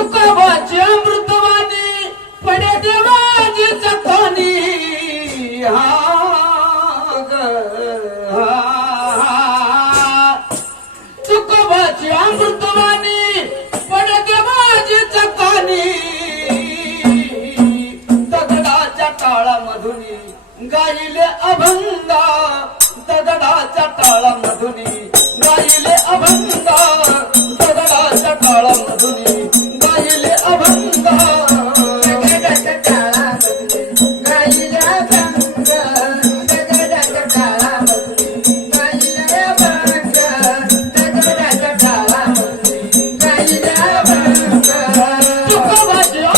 तुकोबाची अमृतवाणी पडे देवाची चथानी हा तुकोबाची अमृतवाणी पडे देवाची चथानी दगडाच्या टाळामधून गाईले अभंगा दगडाच्या टाळामधून गाईले अभंगा.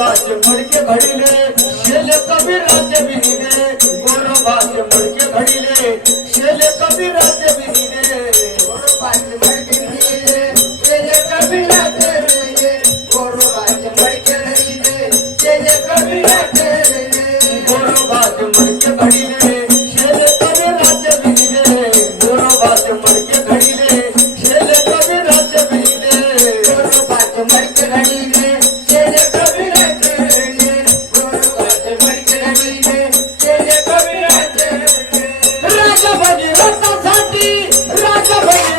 गोरोबाचे मुडके घडिले शेले कबीराचे बिनिले गोरोबाचे मडके घडिले शेले कबीराचे बिनिले गोरोबाचे मडके घडीले, शेले कबीराचे रेले. गोरोबाचे मडके घडीले, शेले कबीराचे रेले. गोरोबाचे मडके घडिले शेले कबीराचे बिनिले गोरोबाचे मडके घडिले शेले कबीराचे बिनिले गोरोबाचे मडके घडीले,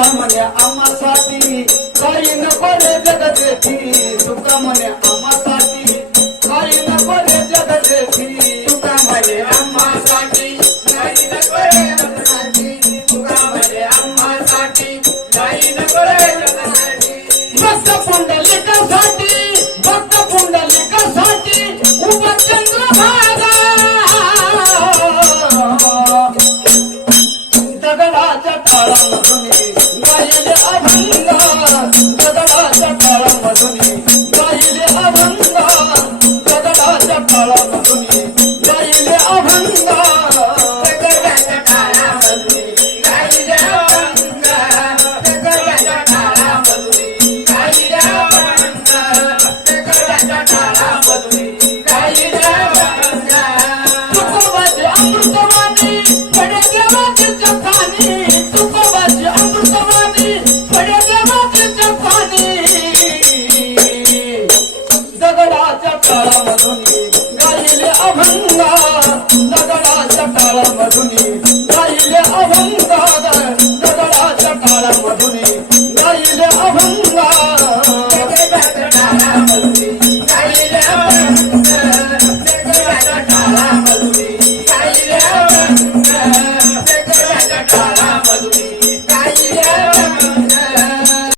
तुका म्हणे आम्हासाठी काही न पडे जगतेची तुका म्हणे आम्हासाठी काही न पडे जगतेची तुका म्हणे आम्हासाठी काही न पडे जगतेची तुका म्हणे आम्हासाठी काही न पडे जगतेची पुंडलिकासाठी भक्त पुंडलिकासाठी उपचंद्र तळामधून 啊你赢